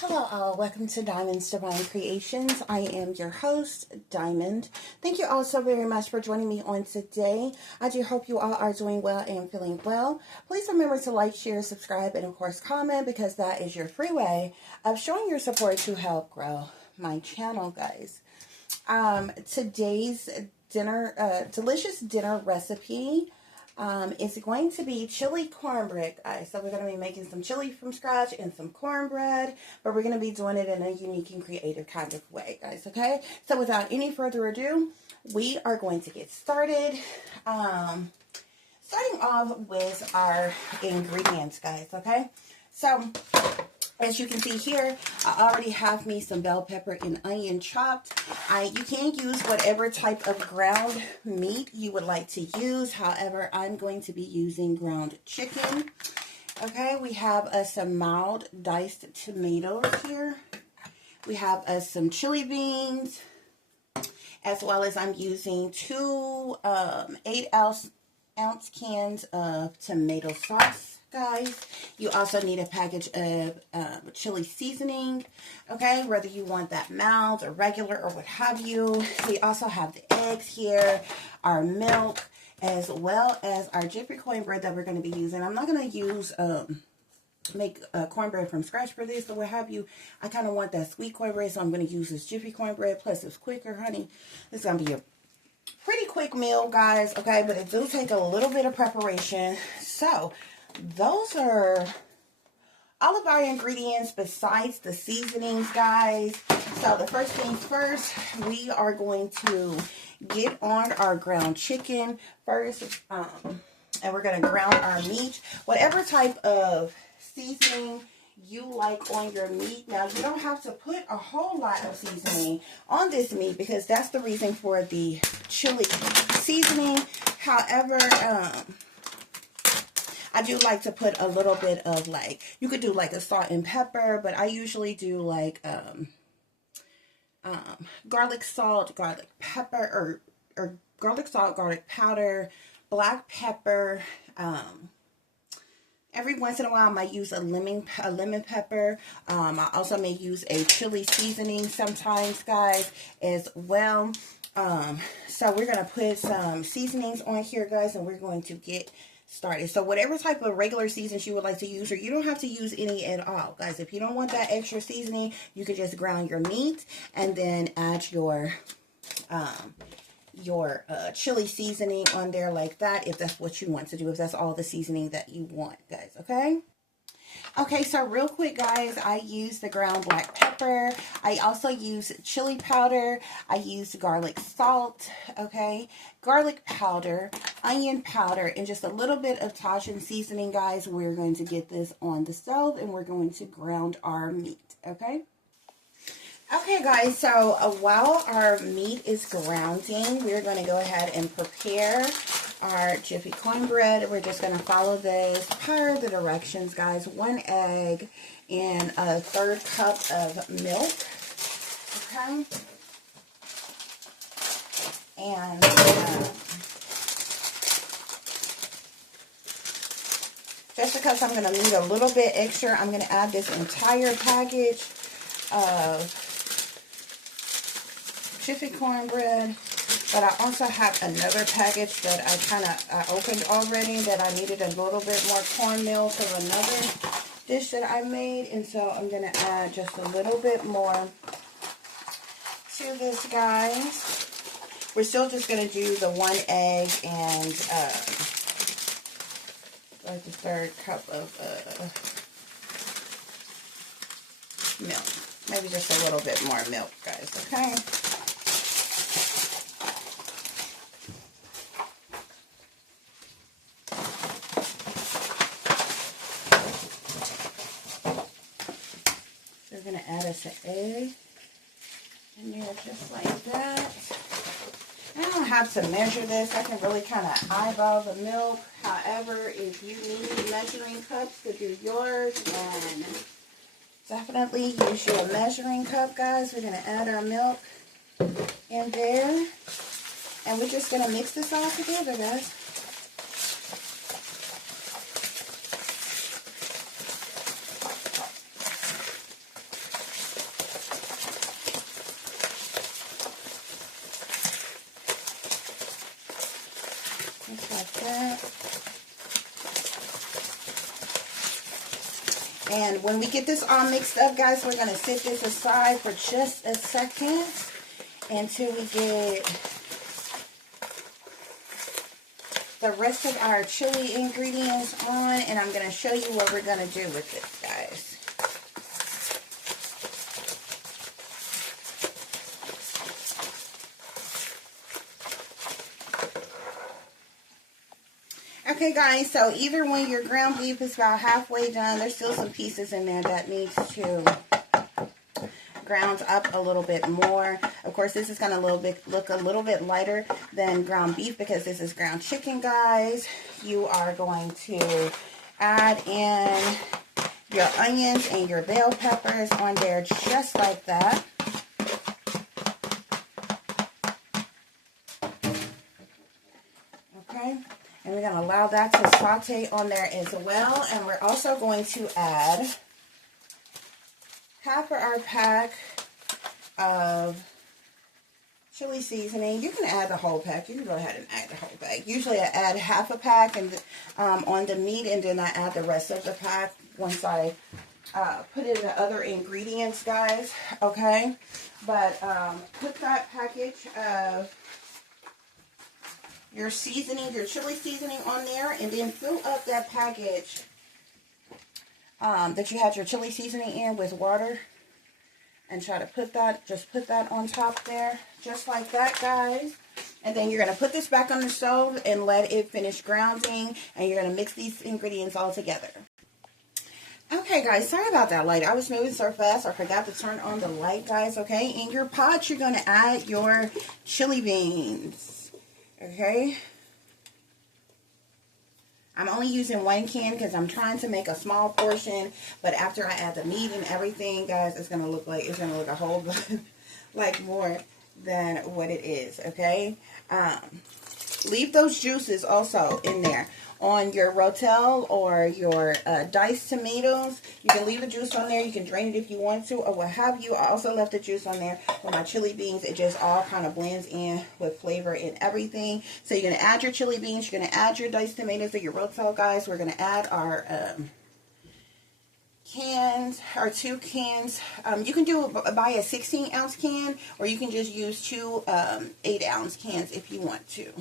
Hello all, welcome to Diamond's Divine Creations. I am your host, Diamond. Thank you all so very much for joining me on today. I do hope you all are doing well and feeling well. Please remember to like, share, subscribe, and of course comment, because that is your free way of showing your support to help grow my channel, guys. Today's delicious dinner recipe is going to be chili cornbread, guys. So we're going to be making some chili from scratch and some cornbread, but we're going to be doing it in a unique and creative kind of way, guys, okay? So without any further ado, we are going to get started. Starting off with our ingredients, guys, okay? So as you can see here, I already have me some bell pepper and onion chopped. You can use whatever type of ground meat you would like to use. However, I'm going to be using ground chicken. Okay, we have some mild diced tomatoes here. We have some chili beans, as well as I'm using two 8-ounce cans of tomato sauce. Guys, you also need a package of chili seasoning, okay, whether you want that mild or regular or what have you. We also have the eggs here, our milk, as well as our Chilli Cornbread that we're going to be using. I'm not going to use make cornbread from scratch for this or what have you. I kind of want that sweet cornbread, so I'm going to use this Chilli Cornbread. Plus it's quicker, honey. It's going to be a pretty quick meal, guys, okay, but it do take a little bit of preparation. So those are all of our ingredients besides the seasonings, guys. So the first things first, we are going to get on our ground chicken first, and we're going to ground our meat. Whatever type of seasoning you like on your meat. Now, you don't have to put a whole lot of seasoning on this meat, because that's the reason for the chili seasoning. However, I do like to put a little bit of, like, you could do like a salt and pepper, but I usually do like garlic salt, garlic pepper, or garlic salt, garlic powder, black pepper. Every once in a while, I might use a lemon pepper. I also may use a chili seasoning sometimes, guys, as well. So we're going to put some seasonings on here, guys, and we're going to get started. So whatever type of regular seasons you would like to use, or you don't have to use any at all, guys. If you don't want that extra seasoning, you can just ground your meat and then add your chili seasoning on there like that, if that's what you want to do, if that's all the seasoning that you want, guys, okay? Okay, so real quick, guys, I use the ground black pepper. I also use chili powder. I use garlic salt, okay, garlic powder, onion powder, and just a little bit of Tajin seasoning, guys. We're going to get this on the stove, and we're going to ground our meat, okay? Okay, guys, so while our meat is grounding, we're going to go ahead and prepare our Chilli Cornbread. We're just going to follow this per the directions, guys. 1 egg and a 1/3 cup of milk, okay? And just because I'm going to need a little bit extra, I'm going to add this entire package of Chilli Cornbread, but I also have another package that I opened already that I needed a little bit more cornmeal for another dish that I made, and so I'm going to add just a little bit more to this, guys. We're still just going to do the 1 egg and like the 1/3 cup of milk. Maybe just a little bit more milk, guys, okay? We're going to add us an egg in there just like that. And I don't have to measure this. I can really kind of eyeball the milk. However, if you need measuring cups to do yours, then definitely use your measuring cup, guys. We're going to add our milk in there. And we're just going to mix this all together, guys. And when we get this all mixed up, guys, we're going to set this aside for just a second until we get the rest of our chili ingredients on. And I'm going to show you what we're going to do with this, guys. Okay, guys, so even when your ground beef is about halfway done, there's still some pieces in there that needs to ground up a little bit more. Of course, this is going to look a little bit lighter than ground beef because this is ground chicken, guys. You are going to add in your onions and your bell peppers on there just like that. Okay. And we're going to allow that to saute on there as well. And we're also going to add half of our pack of chili seasoning. You can add the whole pack. You can go ahead and add the whole pack. Usually I add half a pack and on the meat, and then I add the rest of the pack once I put in the other ingredients, guys. Okay? But put that package of your seasoning, your chili seasoning on there, and then fill up that package that you had your chili seasoning in with water, and try to put that, just put that on top there, just like that, guys. And then you're going to put this back on the stove and let it finish grounding, and you're going to mix these ingredients all together. Okay, guys, sorry about that light. I was moving so fast I forgot to turn on the light, guys. Okay, in your pot you're going to add your chili beans. Okay, I'm only using 1 can because I'm trying to make a small portion, but after I add the meat and everything, guys, it's gonna look a whole like more than what it is. Okay, leave those juices also in there on your rotel or your diced tomatoes. You can leave the juice on there. You can drain it if you want to, or what have you. I also left the juice on there for my chili beans. It just all kind of blends in with flavor and everything. So you're going to add your chili beans. You're going to add your diced tomatoes or your rotel, guys. We're going to add our cans, our 2 cans. You can buy a 16-ounce can, or you can just use 2 8-ounce cans if you want to.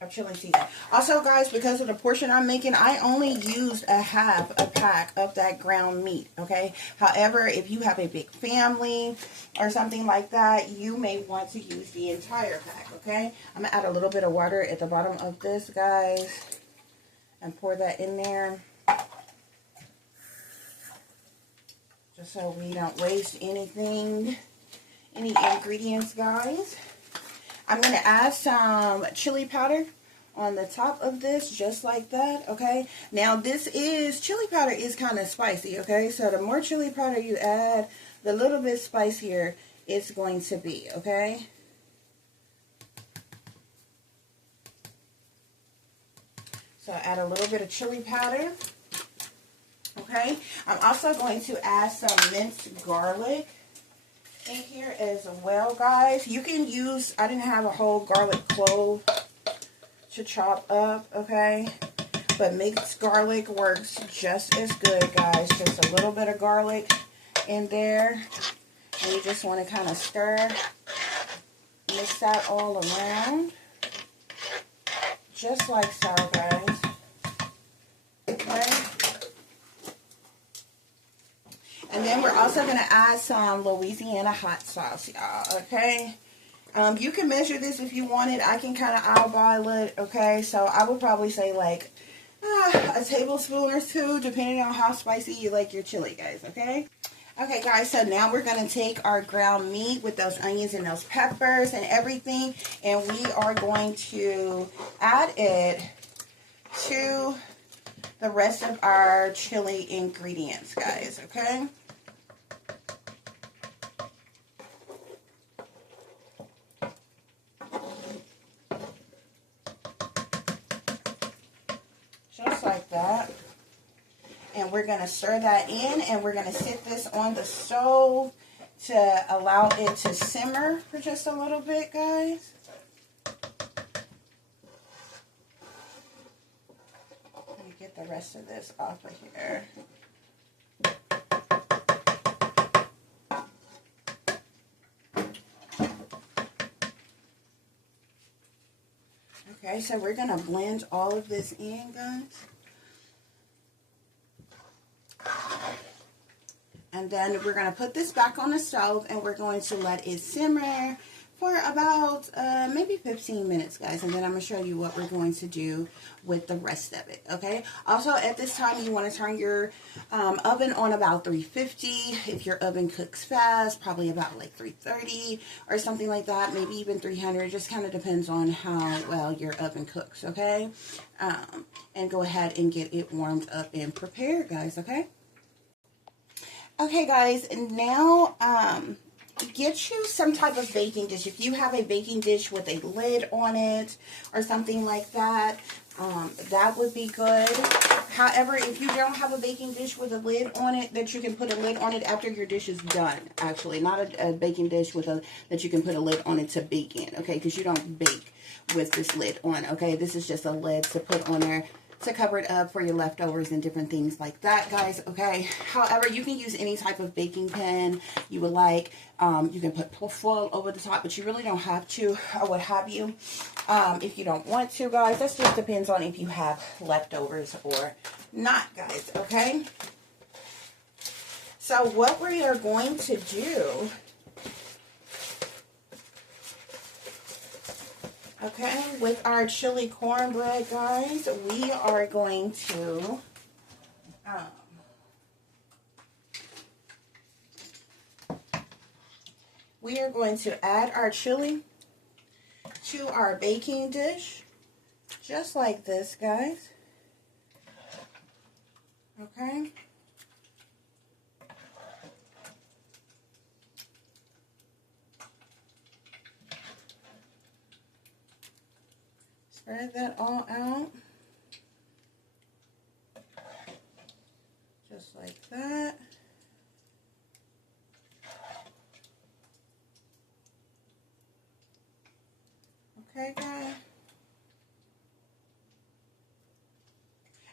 Of chili seasoning. Also, guys, because of the portion I'm making, I only used a half a pack of that ground meat, okay? However, if you have a big family or something like that, you may want to use the entire pack, okay? I'm going to add a little bit of water at the bottom of this, guys, and pour that in there, just so we don't waste any ingredients, guys. I'm going to add some chili powder on the top of this, just like that, okay? Now, chili powder is kind of spicy, okay? So the more chili powder you add, the little bit spicier it's going to be, okay? So add a little bit of chili powder, okay? I'm also going to add some minced garlic in here as well, guys. You can use, I didn't have a whole garlic clove to chop up, okay? But mixed garlic works just as good, guys. Just a little bit of garlic in there. And you just want to kind of stir, mix that all around. Just like so, guys. Okay? And then we're also going to add some Louisiana hot sauce, y'all, okay? You can measure this if you want it. I can kind of eyeball it, okay? So I would probably say like a tablespoon or 2, depending on how spicy you like your chili, guys, okay? Okay, guys, so now we're going to take our ground meat with those onions and those peppers and everything, and we are going to add it to the rest of our chili ingredients, guys, okay? Just like that. And we're going to stir that in, and we're going to sit this on the stove to allow it to simmer for just a little bit, guys. Let me get the rest of this off of here. Okay, so we're going to blend all of this in, guys. And then we're going to put this back on the stove and we're going to let it simmer for about maybe 15 minutes, guys. And then I'm going to show you what we're going to do with the rest of it, okay? Also, at this time, you want to turn your oven on about 350. If your oven cooks fast, probably about like 330 or something like that. Maybe even 300. It just kind of depends on how well your oven cooks, okay? And go ahead and get it warmed up and prepared, guys, okay? Okay, guys, and now get you some type of baking dish. If you have a baking dish with a lid on it or something like that, that would be good. However, if you don't have a baking dish with a lid on it, that you can put a lid on it after your dish is done, actually. Not a baking dish with that you can put a lid on it to bake in, okay? Because you don't bake with this lid on, okay? This is just a lid to put on there to cover it up for your leftovers and different things like that, guys, okay? However, you can use any type of baking pan you would like. You can put foil over the top, but you really don't have to, or what have you, if you don't want to, guys. That just depends on if you have leftovers or not, guys, okay? So what we are going to do, okay, with our chili cornbread, guys, we are going to add our chili to our baking dish, just like this, guys. Okay. Spread that all out, just like that. Okay, guys.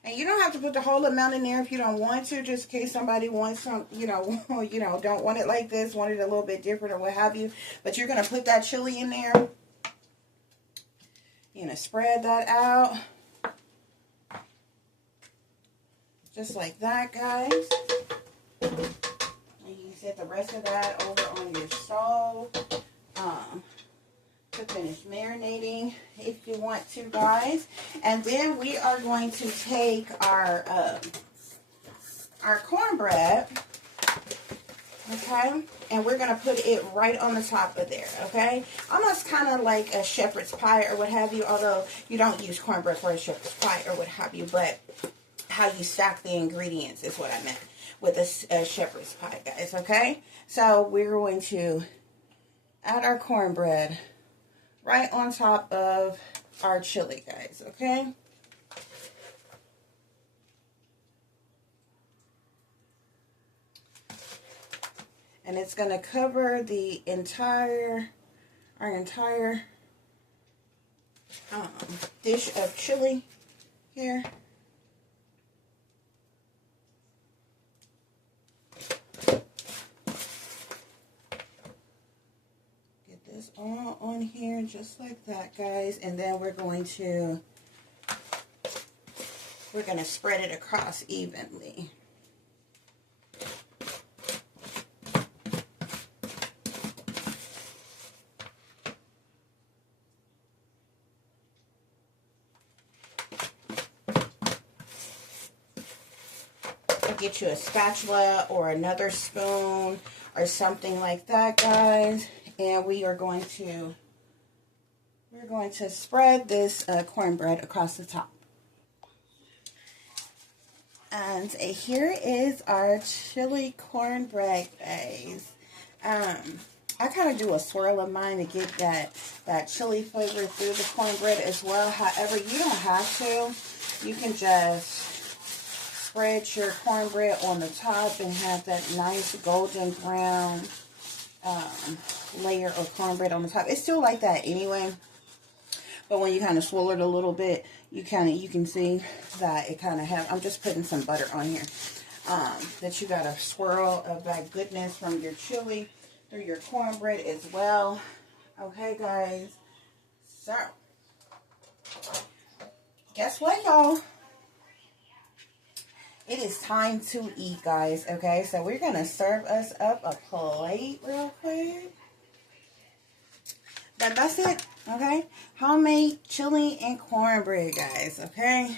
And you don't have to put the whole amount in there if you don't want to, just in case somebody wants some, don't want it like this, want it a little bit different or what have you. But you're going to put that chili in there. You're going to spread that out. Just like that, guys. And you can set the rest of that over on your stove to finish marinating if you want to, guys. And then we are going to take our cornbread, okay, and we're going to put it right on the top of there, okay? Almost kind of like a shepherd's pie or what have you, although you don't use cornbread for a shepherd's pie or what have you, but how you stack the ingredients is what I meant with a shepherd's pie, guys, okay? So we're going to add our cornbread right on top of our chili, guys, okay? And it's going to cover the our entire dish of chili here. This all on here just like that, guys, and then we're going to spread it across evenly. Get you a spatula or another spoon or something like that, guys. And we're going to spread this cornbread across the top. And here is our chili cornbread, guys. I kind of do a swirl of mine to get that chili flavor through the cornbread as well. However, you don't have to. You can just spread your cornbread on the top and have that nice golden brown layer of cornbread on the top. It's still like that anyway, but when you kind of swirl it a little bit, you can see that it kind of have, I'm just putting some butter on here, that you got a swirl of that goodness from your chili through your cornbread as well. Okay, guys. So, guess what, y'all? It is time to eat, guys. Okay, so we're going to serve us up a plate real quick. But that's it, okay? Homemade chili and cornbread, guys, okay?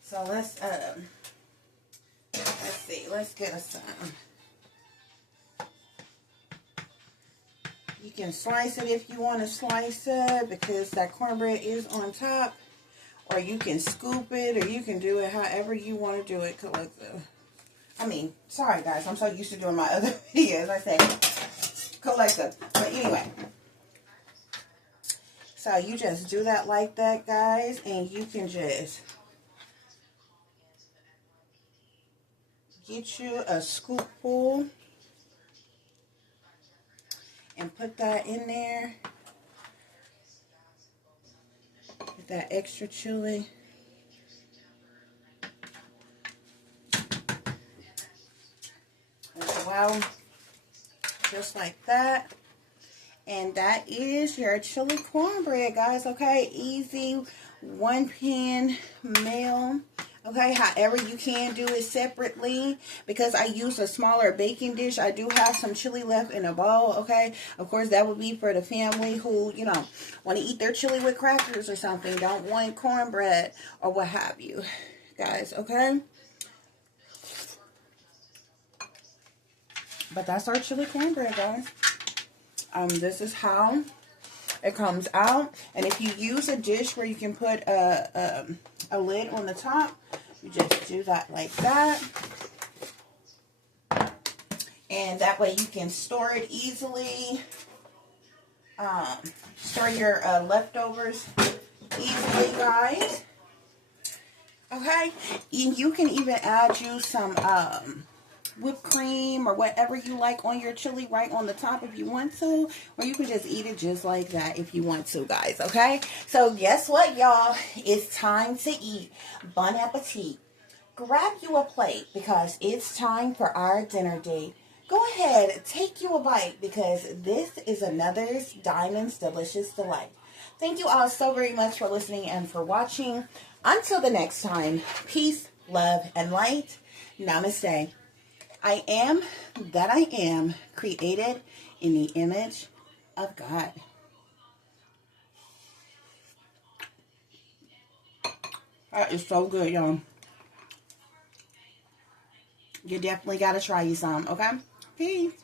So let's see. Let's get us some. You can slice it if you want to slice it because that cornbread is on top. Or you can scoop it, or you can do it however you want to do it. Sorry guys, I'm so used to doing my other videos. I say collective. But anyway. So you just do that like that, guys. And you can just get you a scoopful and put that in there. With that extra chili. As well. Just like that. And that is your chili cornbread, guys. Okay, easy, one pan meal. Okay, however you can do it separately. Because I used a smaller baking dish, I do have some chili left in a bowl. Okay, of course that would be for the family who, you know, want to eat their chili with crackers or something, don't want cornbread or what have you, guys. Okay, but that's our chili cornbread, guys. This is how it comes out. And if you use a dish where you can put a lid on the top, you just do that like that. And that way you can store it easily. Store your leftovers easily, guys. Okay? And you can even add you some whipped cream or whatever you like on your chili right on the top if you want to, or you can just eat it just like that if you want to, guys. Okay, so guess what, y'all? It's time to eat. Bon appetit. Grab you a plate because it's time for our dinner date. Go ahead, take you a bite because this is another Diamond's Delicious Delight. Thank you all so very much for listening and for watching. Until the next time, peace, love, and light. Namaste. I am that I am, created in the image of God. That is so good, y'all. You definitely got to try you some, okay? Peace.